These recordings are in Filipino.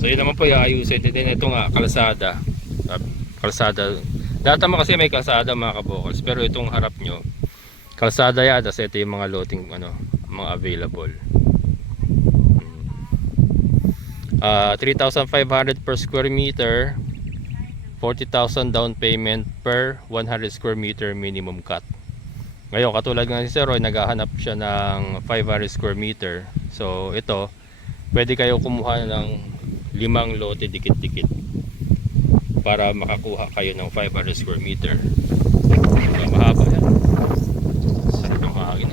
So yun naman po yung ayusin. And then ito nga, kalsada. Kalsada. Data mo kasi may kalsada mga kabokals. Pero itong harap nyo, kalsada yan. Tapos ito yung mga loting, ano, mga available. 3,500 per square meter. 40,000 down payment per 100 square meter minimum cut. Ngayon katulad nga ni Sir Roy, naghahanap siya ng 500 square meter. So ito, pwede kayo kumuha ng 5 lote dikit-dikit para makakuha kayo ng 500 square meter. Mahaba yan. Sarap ng hangin.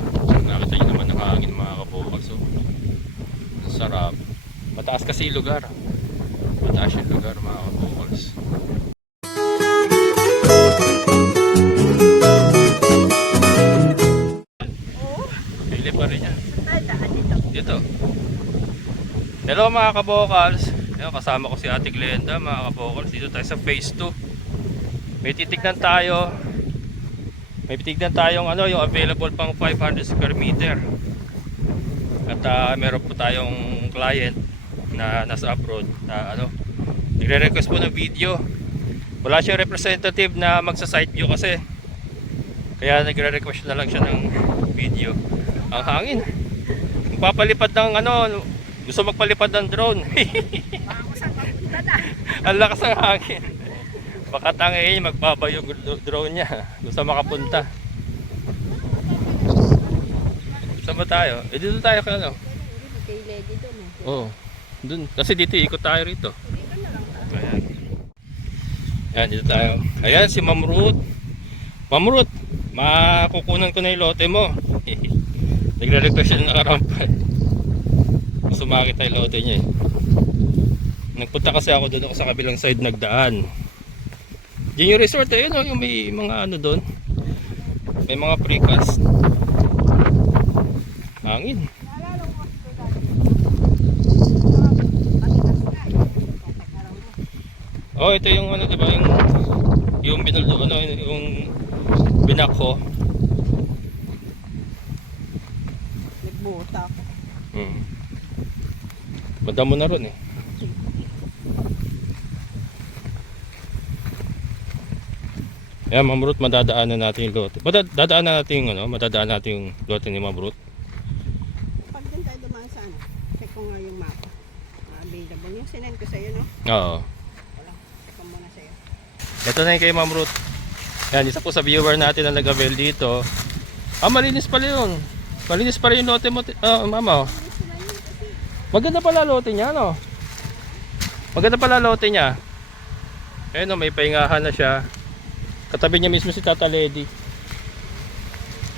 Nakita nyo naman ng hangin mga kabukal. So sarap. Mataas kasi yung lugar. Mataas yung lugar mga kabukals. Pa rin yan. Dito. Hello mga kabokals. Kasama ko si Ate Glenda mga kabokals. Dito tayo sa phase 2. May titignan tayo. May titignan tayong ano, yung available pang 500 square meter. At meron po tayong client na nasa abroad na ano, nagre-request po ng video. Wala siyang representative na magsa-site view kasi. Kaya nagre-request na lang siya ng video. Ang hangin. Papalipad ng ano, gusto magpalipad ng drone. Ang lakas ng hangin. Baka tangin magbaba yung drone niya. Gusto makapunta. Saan ba tayo? Dito tayo ka ano? Kay Lady doon eh. Oo. Dun. Kasi dito ikot tayo rito. Ayan. Ayan, dito tayo. Ayan si Ma'am Ruth. Ma'am Ruth, makukunan ko na yung lote mo. Nagre-request siya ng arampal. Gusto makita yung lote niya eh. Nagpunta kasi ako doon, ako sa kabilang side nagdaan. Diyan yung resort eh, no? Yung may mga ano doon. May mga precast. Hangin. Oh, ito yung ano, diba? Yung binuldo, ano, yung binakho. Nagbuta ako. Madamo na ron eh. Ayan, Ma'am Ruth, madadaanan natin yung lote. Madadaanan natin yung ano, madadaanan natin yung lote ni Ma'am Ruth. Pag din tayo dumaan sa ano, check ko nga yung mapa. Available yung sinend ko sa'yo, no? Oo. Wala, check ko muna sa'yo. Ito na yung kay Ma'am Ruth. Ayan, isa po sa viewer natin na nag-avail dito. Malinis pala yun. Malinis pala yung lote mo, Mama. Oh. Maganda pala lote niya, no? Maganda pala lote niya. Ayun, no, may pahingahan na siya. Katabi niya mismo si Tata Lady.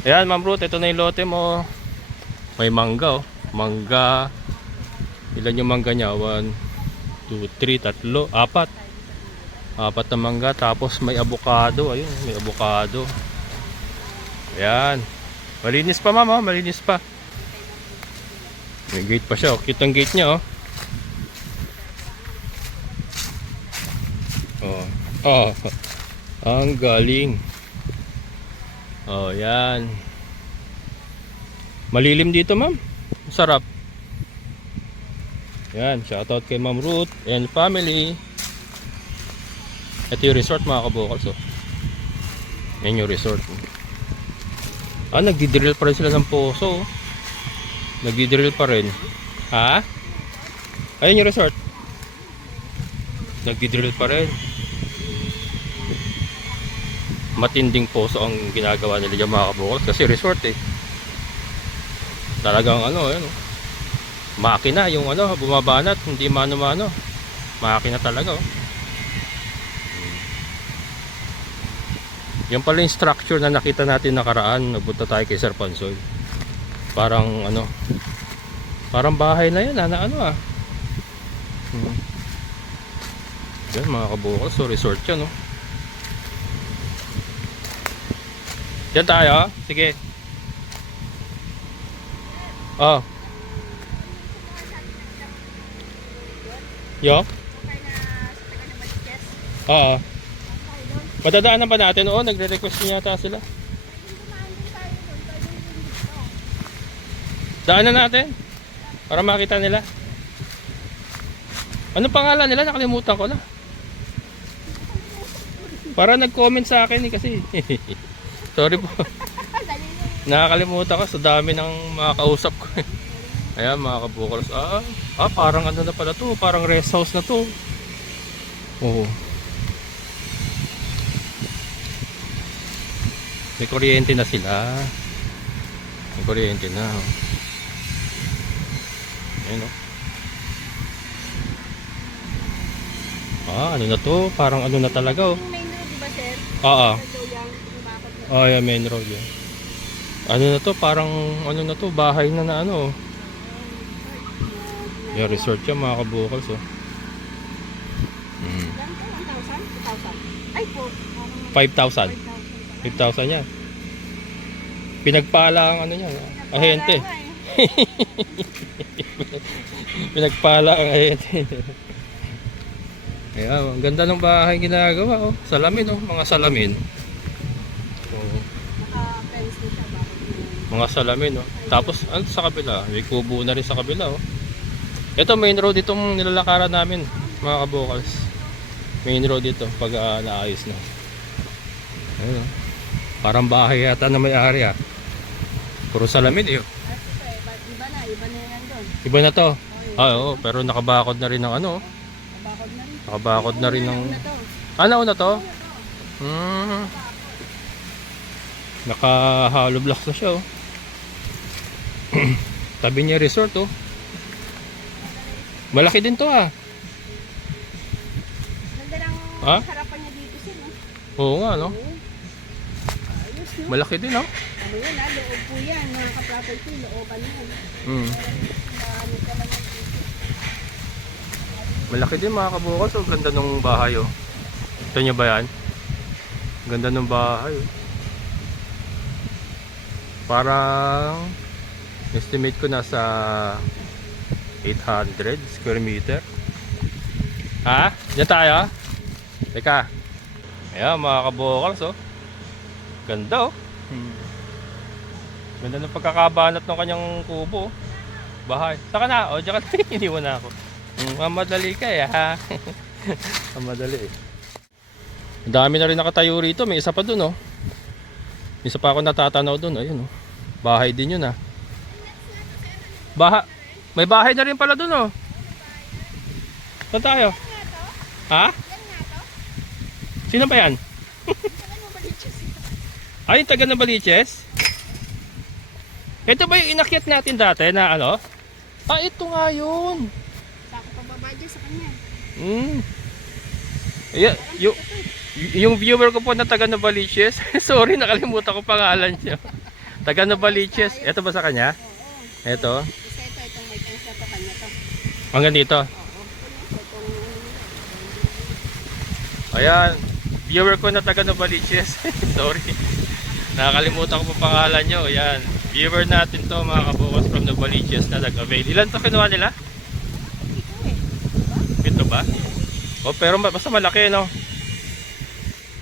Ayan, Ma'am Ruth, ito na yung lote mo. May mangga, oh. Mangga. Ilan yung mangga niya? 1, 2, 3, 4, 4. 4 na mangga. Tapos may avocado. Ayun, may avocado. Ayan. Malinis pa, Ma'am, oh. Malinis pa. May gate pa siya, oh. Cute ang gate niya, oh. Oh. Ang galing. Oh, yan. Malilim dito, Ma'am. Sarap. Yan, shoutout kay Ma'am Ruth and family. Ito yung resort mga kabukals, oh. Yan yung resort. Nagdidrill pa rin sila ng poso, oh. Nagdidrill pa rin. Ha? Ayun yung resort. Nagdidrill pa rin. Matinding poso ang ginagawa nila dyan mga kabukals. Kasi resort eh. Talagang ano, ayun, oh. Makina yung ano, bumabanat. Hindi mano-mano. Makina talaga, oh. Yan pala yung structure na nakita natin nakaraan. Nagpunta tayo kay Sir Pansoy. Parang ano, parang bahay na yan, na ano ah. Yan mga kabukals, so resort yan, no. Yan tayo, sige. Oh. Yo. Oo. Madadaanan pa natin, oo, nagre-request niya yata sila. Daanan natin para makita nila. Ano pangalan nila? Nakalimutan ko na. Para nag-comment sa akin eh kasi. Sorry po. Nakakalimutan ko sa dami ng mga kausap ko. Ayan mga kabukals. Parang ano na pala to. Parang rest house na to. Oo. May kuryente na sila. May kuryente na. Ayun o. Ano na to? Parang ano na talaga oh. Yung main road, di ba, sir? Oo. Yung Yeah, main road yan. Ano na to? Parang ano na to? Bahay na na ano. Yung resort yan mga kabukals oh. Ilan to? 1,000? 2,000? Ay po. 5,000. 5,000 yan. Pinagpala ang ano niya. Ahente. Pinagpala ang ahente. Ayan, ang ganda ng bahay ginagawa oh. Salamin oh, mga salamin. Oh. Naka-fence na siya ba? Mga salamin oh. Tapos ano sa kabila? May kubo na rin sa kabila oh. Ito main road itong nilalakaran namin mga kabukals. Main road ito pag naayos na. Ayun oh. Parang bahay yata na may-ari ah. Puro salamin eh. Iba na yan doon. Iba na to. Oo, pero nakabakod na rin ng ano. Nabakod na rin. Nakabakod na rin ng... Una to. Nauna to? Naka-hollow blocks na siya oh. Tabi niya resort oh. Malaki din to ah. Ganda lang Ha? harapan niya dito sir. No? Oo nga no. Ayos no? Malaki din oh. Ano yan ha? Loob po yan. Mga ka-property, looban yan. Hmm. Ano ka lang dito. Malaki din mga kabukas oh. Ganda ng bahay oh. Ito niya ba yan? Ganda ng bahay oh. Parang estimate ko nasa 800 square meter. Ha? Diyan tayo? Teka. Ayan mga kabukals oh. Ganda oh. Ganda ng pagkakabanat ng kanyang kubo oh. Bahay. Saka na? O, diyan ka na. Iniwan na ako. Mamadali ka eh ha. Mamadali eh. Ang dami na rin nakatayo rito. May isa pa dun oh. Isa pa ako natatanaw dun. Ayun oh. Bahay din yun ah. May bahay na rin pala dun oh. Saan tayo? Ha? Sino ba yan? Ay, taga ng Baliches? Ito ba yung inakyat natin dati na ano? Ito nga yun. Saka pababa dyan sa kanya. Yung viewer ko po na taga Novaliches. Sorry, nakalimutan ko pangalan niya. Taga Novaliches. Ito ba sa kanya? Oo. Ito. Isa itong may fence na pa kanya to. Hanggang dito. Oo. Ayan. Viewer ko na taga Novaliches. Sorry. Nakakalimutan ko pa pangalan nyo. Ayan. Viewer natin to mga kabukas from Novaliches na nag-avail. Ilan to kinuha nila? Ito ba? Oh, pero basta malaki no.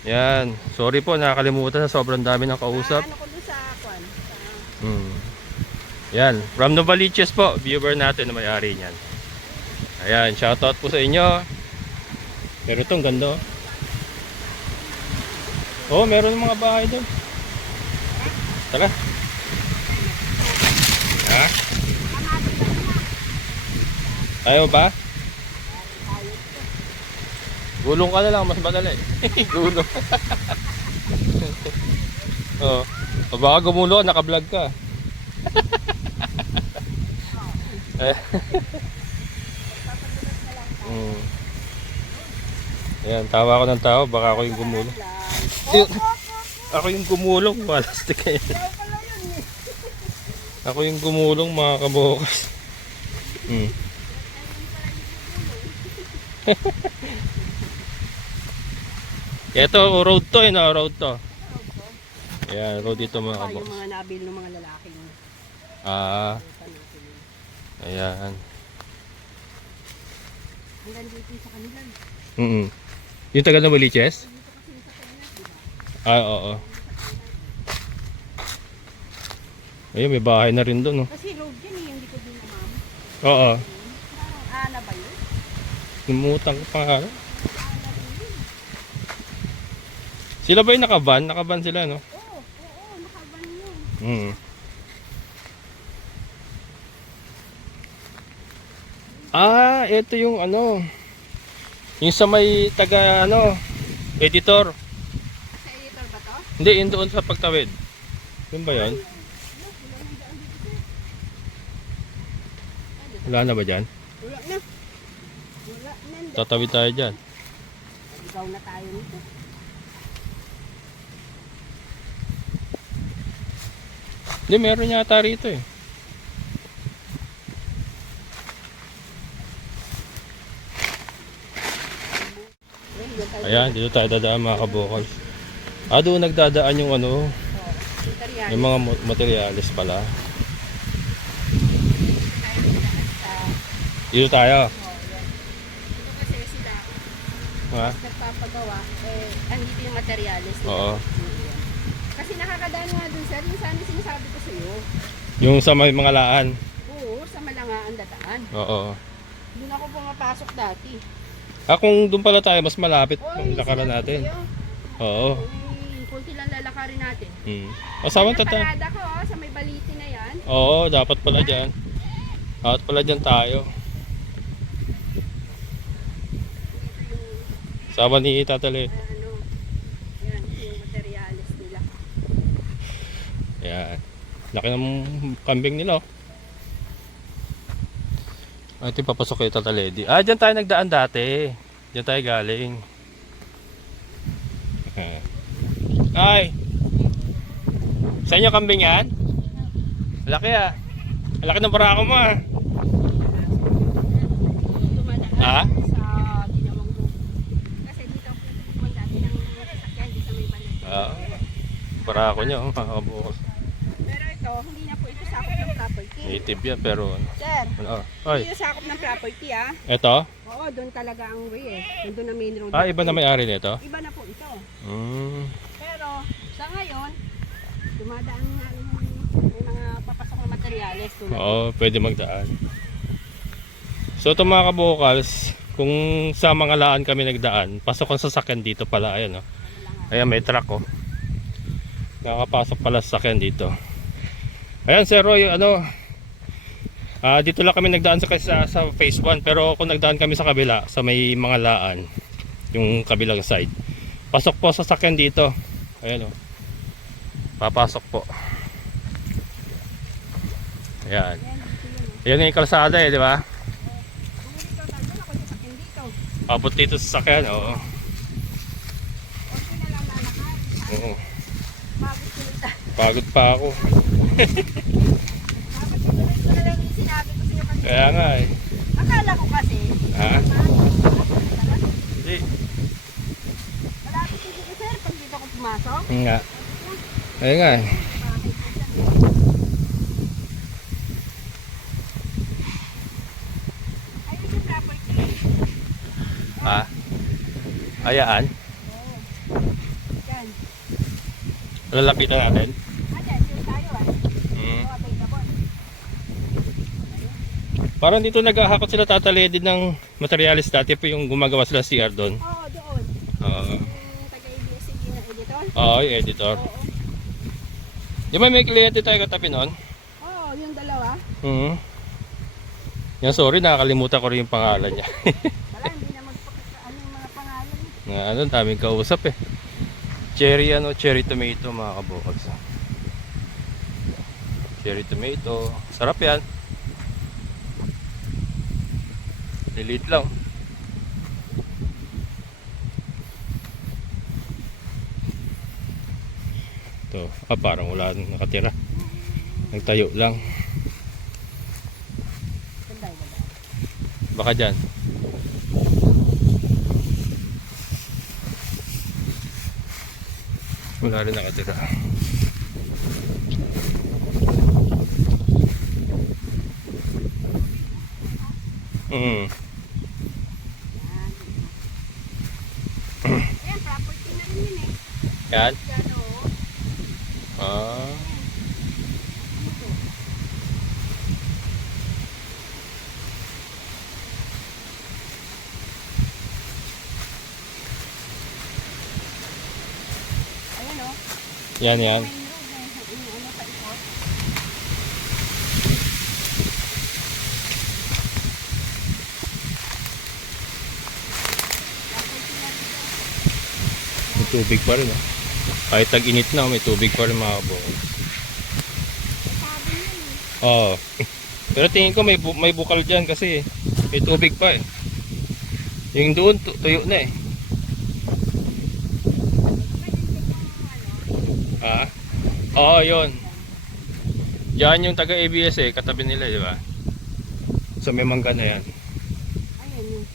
Yan. Sorry po, nakakalimutan na sobrang dami ng kausap. Ano ko doon sa kwan? Yan. From Novaliches po, viewer natin na may-ari niyan. Ayan, shoutout po sa inyo. Pero itong ganda. Oh, meron ng mga bahay doon. Tara. Ha? Ayaw ba? Gulong ka na lang, mas madali. Gulong. Oh. O baka gumulo, naka-vlog ka. Ayan, tawa ako ng tao, baka ako yung gumulong. Ako yung gumulong, malastik kayo. Ako yung gumulong mga kabukas. Ito, road to eh, no? Road to. Ayan, road dito mga Yung kabukas. mga nabil ng mga lalaki. Ayan. Hanggang dito sa kanila. Yung taga ng Baliches? Oo. Ayun, may bahay na rin doon. Oh. Kasi road yan eh, hindi ko din umam. Oo. Na ba yun? Lumutang ko pa nga. Sila ba yung nakaban? Nakaban sila, no? Oo, nakaban yun. Hmm. Ah, ito yung ano. Yung sa may taga ano, editor. Sa editor ba to? Hindi, yun doon sa pagtawid. Yun ba yun? Wala na ba dyan? Wala na. Wala na. Tatawid tayo dyan. Ikaw na tayo nito. Hindi, meron yata rito eh. Ayan, dito tayo dadaan mga kabukals. Ah, doon nagdadaan yung ano, yung mga materialis pala. Dito tayo. Ito kasi sila Ha? nagpapagawa, andito yung materialis nila. Oo. Kasi nakakadaan nga dun sir, yung sana sinasabi ko sa'yo. Yung sa may mga laan. Oo, sa Malangaan dataan. Oo. Doon ako pumapasok dati. Ah, kung doon pala tayo, mas malapit Oo, yung lakaran natin. Oo. Kunti lang lalakarin natin. Hmm. O, saan tayo? Parada ko sa may baliti na yan. Oo, dapat pala dyan. Dapat pala dyan tayo. Sama ni Tatali. Yan, yung materialis nila. Ayan. Laki ng kambing nila. Oh. Ah, ito yung papasok kay Tata Lady. Ah, dyan tayo nagdaan dati. Dyan tayo galing. Ay! Sa inyo kambing yan? Laki ah. Laki ng barako mo ah. Dumadaan Ah? sa ginawang group. Kasi dito ako pupunta dati ng sasakyan di sa may baliti. Ah, barako nyo, mga kabukos. Pero ito, hindi na po ito sakop ng property. Native yan, pero ano. Sir, Ano? Ay, hindi ito sakop ng property ah. eto? Oo, doon talaga ang way eh. Doon na main road. Ah, iba na may-ari nito? Iba na po ito. Hmm. Pero sa ngayon, dumadaan nga yung mga papasok na materyales. Oo, pwede magdaan. So ito mga kabukals, kung sa mga laan kami nagdaan, pasok ang sasakyan dito pala, ayan o. Ayan, may truck oh. Nakakapasok pala sa sasakyan dito. Ayan Sir Roy, ano, dito lang kami nagdaan sa phase 1, pero kung nagdaan kami sa kabila, sa may mga laan, yung kabilang side, pasok po sa sasakyan dito. Ayan o. Papasok po. Ayan. Ayan yung kalsada eh, di ba? Abot dito sa sakyan, oo. Oo. Pagod pa ako. Kaya nga eh. Akala ko kasi, Ha? Hindi. malapit dito sir, pag dito ako pumasok. Nga. Ayun nga eh. Ayun yung property. Ha? Ayaan. Yan. Lalapitan natin. Ayan, yun tayo ah. Hmm. So, available. Parang dito naghahakot sila Tata Lady ng materialis dati po yung gumagawa sila CR doon. Oo, doon. Oo. Yung taga-ABS-CBN na editor. Oo, yung editor. Oo. Di ba may kliyente tayo katabi noon? Oo, yung dalawa. Yan, sorry, nakakalimutan ko rin yung pangalan niya. Wala, hindi na magpakita yung mga pangalan. Na ano, daming kausap eh. Cherry ano, cherry tomato mga kabukals. Cherry tomato. Sarap yan. Lilit lang. Ito, parang wala nang nakatira. Nagtayo lang. Ganda, ganda. Baka dyan. Wala rin nakatira. Ayan, property na rin yun eh. Yan. Yan oo. Ah. Yan, yan. Main road na yung ano pa ikot. May tubig pa rin, oh. Kahit tag-init na, may tubig pa rin mga kabukals. Sabi yun eh. Oo. Pero tingin ko may bukal dyan kasi may tubig pa eh. Yung doon, tuyo na eh. Ah? Oo, yun. Yan yung taga-ABS eh, katabi nila, di ba? So may mangga na yan. Ayun yung,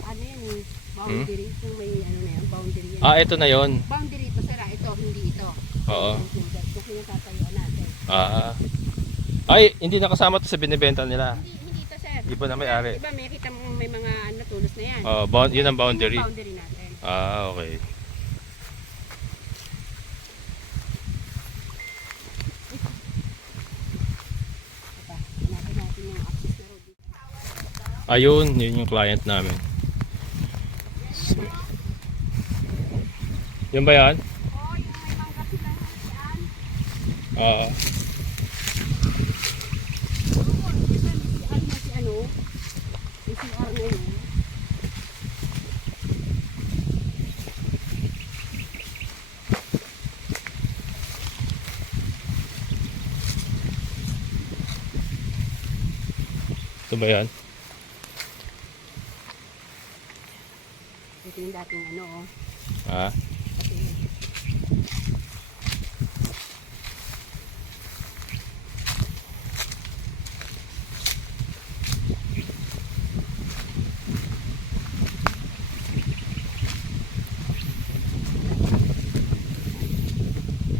ano yan yung boundary. Yung may ano na yan, boundary yan. Ah, ito na yon. Boundary ito, sira. Ito, hindi ito. Oo. Kung pinatatayuan natin. Ah. Ay, hindi nakasama to sa binibenta nila. Hindi ito, sir. Iba na may-ari. Diba, may kita mo may mga ano, tulos na yan. Oh, yun ang boundary. Yung boundary natin. Ah, okay. Diba, hanapin natin yung access na road dito. Ayun, yun yung client namin. Yun ba yan? Oh, yung may mangga sila yan. Oo. Ito ba yan? Ito yung dating ano, oh. Ah. Kasi,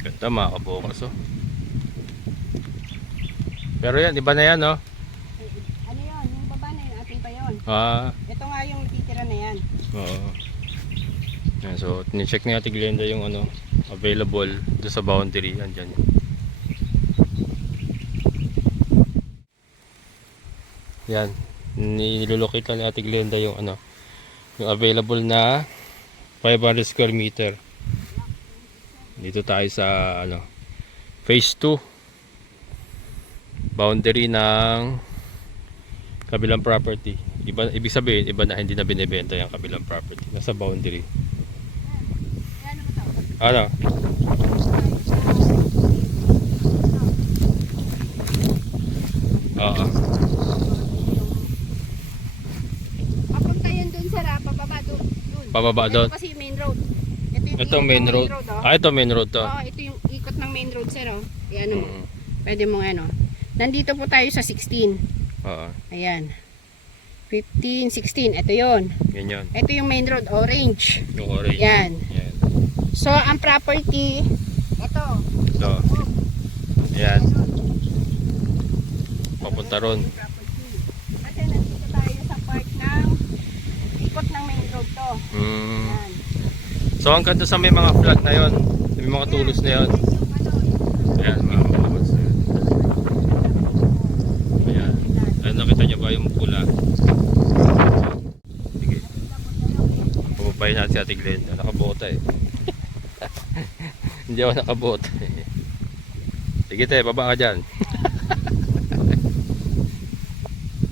Ganda mga kabukas, oh. Pero yan, iba na yan, oh. ano yun, yung baba na yun, ating pa yun. Ah, Ito nga yung titira na yan. oo. Yan, so, ni-check ni Ate Glenda yung ano, available do sa boundary. Andyan. Yan. Nilolocate lang ni Ate Glenda yung ano, yung available na 500 square meter. Dito tayo sa ano, phase 2. Boundary ng kabilang property. Ibig sabihin, iba na hindi na binibenta yung kabilang property. Nasa boundary. Ayan naman tao. Ano? Oo. Papunta yan dun, sir, ha? Pababa dun. Pababa doon. Ito kasi yung main road. Ito yung Ito ikot main ng road. oh. Ah, ito main road to. Oo, ito yung ikot ng main road, sir, oh. Ayan mo. Mm. Pwede mong ano. Nandito po tayo sa 16. Oo. Ayan. 15, 16. Ito yon. Ganyan. Ito yung main road, orange. Yung orange. Yan. Yan. So, ang property, ito. So, yan. Papunta ron. Yung property. Kasi nandito tayo sa part ng ikot ng main road to. Mm. Yan. So, hanggang doon sa may mga flat na yon, may mga tulos na yon. Yan yung ano, Ayan, mga kabukas na yun. Ayan. Ayan, nakita nyo ba yung pula? Sige. Pumapayin natin si Ate Glenda. Nakabota eh. Hindi ako nakabota eh. Sige te, baba ka dyan.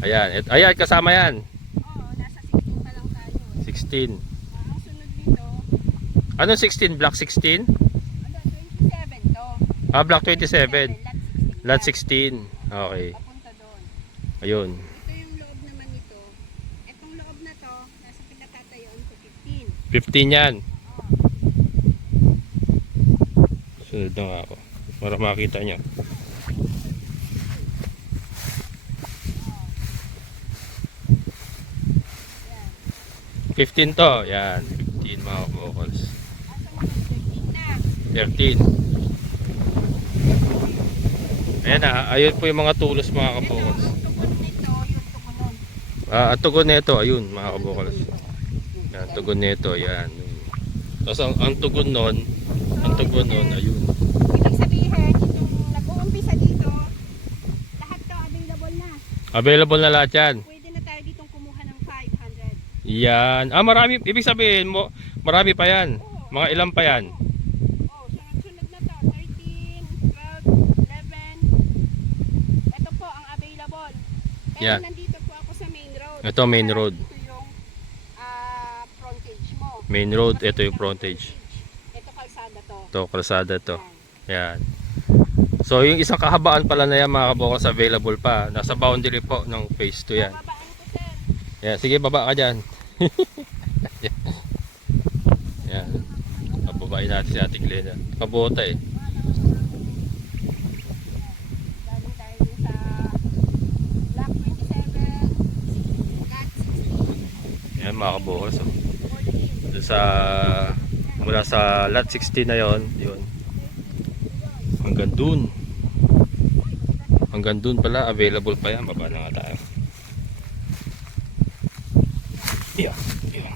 Ayan, ayan, kasama yan. Oo, nasa 16 pa lang tayo. 16. Ang sunod dito, Anong 16? Block 16? ano, 27 to. Ah, block 27. Lot Lot 16. 16. Okay. Papunta doon. Ayun. Ito yung loob naman nito. Itong loob na to, nasa pinatatayuan ko 15. 15 yan. Oo. Sunod na nga ako. Para makita nyo. Yan. 15 to. Yan. 15 mga vocals. Asa mo 13 na. 13. Ayan na. Ayun po yung mga tulos mga Ito, kabukals. yung tugon nito, yung tugon nun. Ah, at tugon nito. Ayun mga kabukals. Yan. Tugon nito. Yan. Tapos ang tugon nun. Ang tugon nun. Ayun. Ibig sabihin, itong nag-uumpisa dito, lahat to available na. Available na lahat yan. Pwede na tayo ditong kumuha ng 500. Yan. Ah, marami. Ibig sabihin mo, marami pa yan. Mga ilan pa yan? Oh, sunod-sunod Yan. Nandito po ako sa main road. Ito main road. Ito yung frontage mo. Main road, ito yung frontage. Ito kalsada to. Ito, kalsada to. Yan. Yan. So yung isang kahabaan pala na yan mga kabokals available pa. Nasa boundary po ng phase 2 yan. Babaan ko, sir. Yan, sige baba ka dyan. Yan. Pababain natin si Ate Glenda. Kabota eh. Galing tayo dun sa Block 27, Lot 16, Yan mga kabokals. So, 14. doon sa mula sa lot 60 na yon, yun. Hanggang dun. Hanggang dun pala available pa yan. Baba na nga tayo. Yeah. Yeah.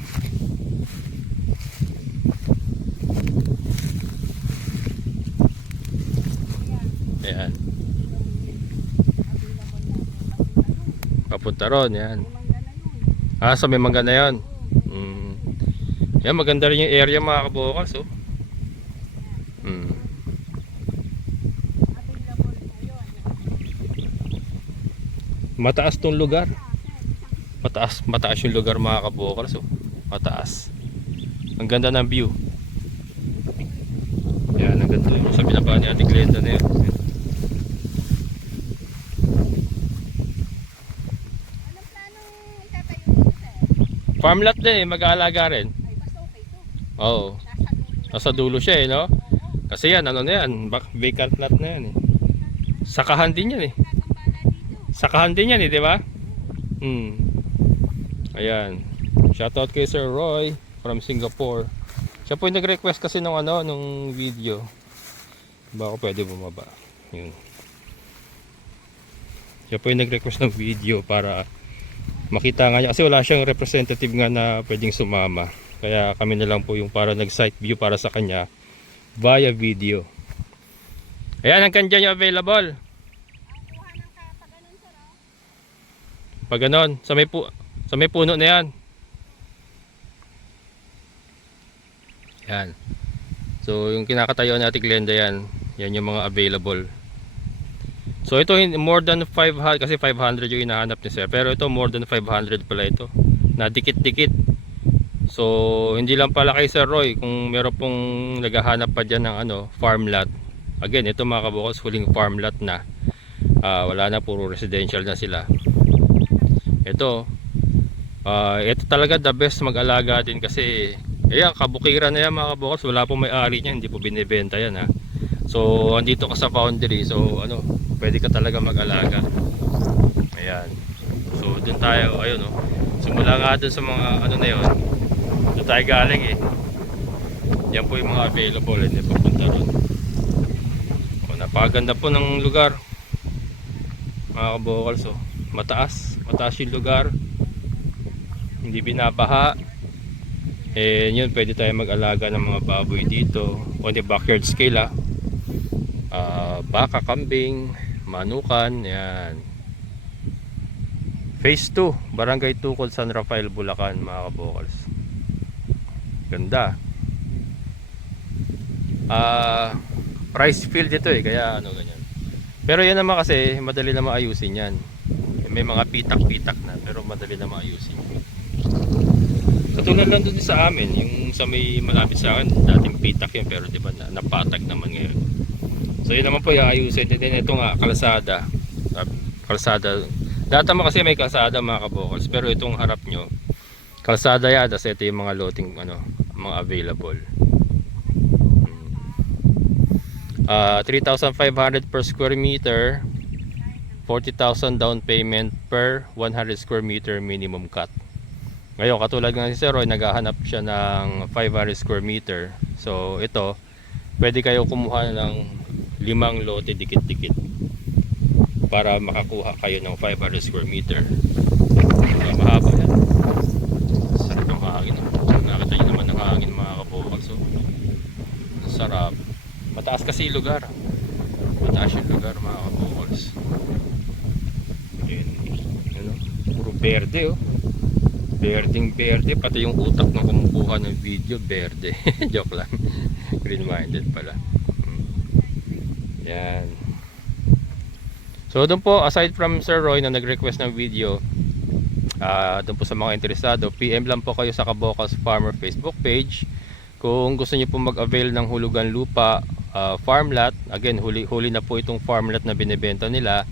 Ayan. Papunta ron, yan. Ah, sa may mangga na yun. Yan, maganda rin yung area mga kabokals, oh. Mataas tong lugar. Mataas yung lugar mga kabokals, oh. Mataas. Ang ganda ng view. Yan, ang ganda yung sa binaba ni Ate Glenda na yun. Anong planong itatayo dito, sir? Farm lot din eh, mag-aalaga rin. Ay, basta okay to. Oo. Nasa dulo. Nasa dulo siya eh, no? Kasi yan, ano na yan, vacant lot na yan eh. Sakahan din yan eh. Natambala dito. Sakahan din yan eh, di ba? Ayan. Shoutout kay Sir Roy from Singapore. Siya po yung nag-request kasi nung ano, nung video. Baka pwede bumaba. Yun. Siya po yung nag-request ng video para makita nga niya. Kasi wala siyang representative nga na pwedeng sumama. Kaya kami na lang po yung para nag-site view para sa kanya via video. Ayan, hanggang dyan yung available. Ang kuha ng kapaganon, sir, oh. Pag ganon, sa may puno na yan. Yan. So yung kinakatayo natin Glenda yan. Yan yung mga available. So ito more than 500 kasi 500 yung hinahanap ni sir. Pero ito more than 500 pala ito. Na dikit-dikit. So hindi lang pala kay Sir Roy kung meron pong naghahanap pa dyan ng ano, farm lot. Again, ito mga kabukals, huling farm lot na. Wala na, puro residential na sila. Ito talaga the best mag-alaga din kasi ayan, kabukiran na yan mga kabukals, wala pong may-ari niya, hindi po binibenta yan ha. So andito ka sa boundary, so ano, pwede ka talaga mag-alaga. Ayan. So dun tayo, ayun oh. Simula nga dun sa mga ano na yun, dun tayo galing eh. Yan po yung mga available, hindi papunta ron. O, napakaganda po ng lugar mga kabukals oh. Mataas yung lugar, hindi binabaha. Eh yun, pwede tayo mag-alaga ng mga baboy dito on the backyard scale baka, kambing, manukan. Yan. Phase 2, Barangay Tukol, San Rafael, Bulacan mga kabukals. Ganda. Rice field ito eh, kaya ano ganyan. Pero yan naman kasi madali na maayusin yan. May mga pitak-pitak na pero madali na maayusin. Katulad lang doon sa amin, yung sa may malapit sa akin, dating pitak yun pero di ba napatag naman ngayon. So yun naman po iayusin. And then ito nga, kalsada. Kalsada. Data mo kasi may kalsada mga kabukals, pero itong harap nyo, kalsada yan, tapos ito yung mga loting, ano, mga available. 3,500 per square meter, 40,000 down payment per 100 square meter minimum cut. Ngayon, katulad nga si Sir Roy, naghahanap siya ng 500 square meter. So ito, pwede kayo kumuha ng 5 lote dikit-dikit para makakuha kayo ng 500 square meter. Mahaba yan. Sarap ng hangin. Nakita nyo naman ng hangin mga kabukal. So, sarap. Mataas kasi yung lugar. Mataas yung lugar mga kabukals. Ano? Puro berde oh. Berding berde. Pati yung utak na kumukuha ng video berde. Joke lang. Green minded pala. Yan. So So doon po, aside from Sir Roy na nag-request ng video, doon po sa mga interesado, PM lang po kayo sa Cabocals Farmer Facebook page kung gusto niyo po mag-avail ng hulugan lupa, farm lot. Again, huli na po itong farm lot na binebenta nila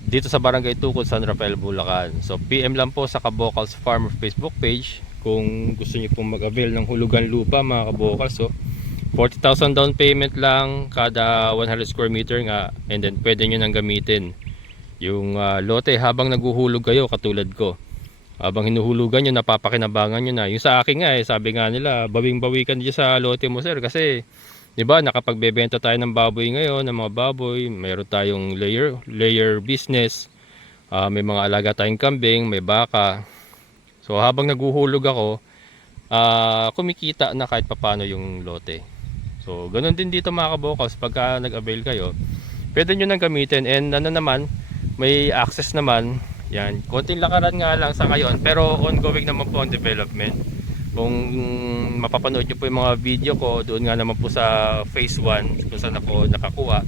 dito sa Barangay Tukod, San Rafael, Bulacan. So PM lang po sa Cabocals Farmer Facebook page kung gusto niyo po mag-avail ng hulugan lupa, mga Cabocals. So 40,000 down payment lang kada 100 square meter nga, and then pwede nyo nang gamitin yung lote habang naguhulog kayo, katulad ko. Habang hinuhulugan nyo, napapakinabangan nyo na. Yung sa akin nga sabi nga nila, bawing-bawi ka dyan sa lote mo, sir, kasi 'di ba, nakapagbebenta tayo ng baboy ngayon, ng mga baboy, mayroon tayong layer business, may mga alaga tayong kambing, may baka. So habang naguhulog ako, kumikita na kahit papano yung lote. So ganoon din dito, mga Cabocals, pagka nag-avail kayo, pwede nyo nang gamitin. And ano naman, may access naman. Yan, konting lakaran nga lang sa ngayon, pero ongoing naman po ang development. Kung mapapanood nyo po yung mga video ko, doon nga naman po sa phase 1 kung saan ako nakakuha,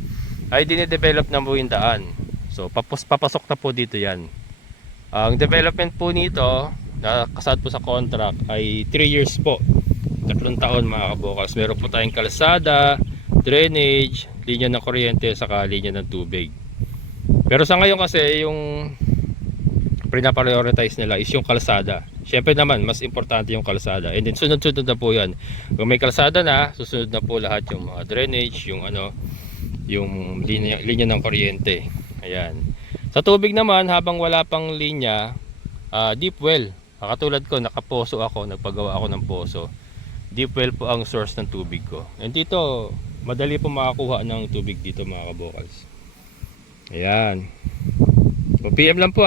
ay dinidevelop na po yung daan. So papasok na po dito yan. Ang development po nito, nakasad po sa contract, ay 3 years po, 3 taon, mga Cabocals. Meron po tayong kalsada, drainage, linya ng kuryente, saka linya ng tubig. Pero sa ngayon kasi, yung pinaprioritize nila is yung kalsada. Siyempre naman, mas importante yung kalsada. And then sunod-sunod na po yan. Kung may kalsada na, susunod na po lahat yung mga drainage, yung yung linya ng kuryente. Ayan. Sa tubig naman, habang wala pang linya, deep well. Katulad ko, nakaposo ako, nagpagawa ako ng poso. Deep well po ang source ng tubig ko. And dito, madali po makakuha ng tubig dito, mga Cabocals. Ayan. So, PM lang po,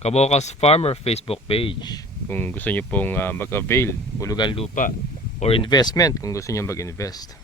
Cabocals Farmer Facebook page kung gusto nyo pong mag-avail, hulugan lupa, or investment kung gusto nyo mag-invest.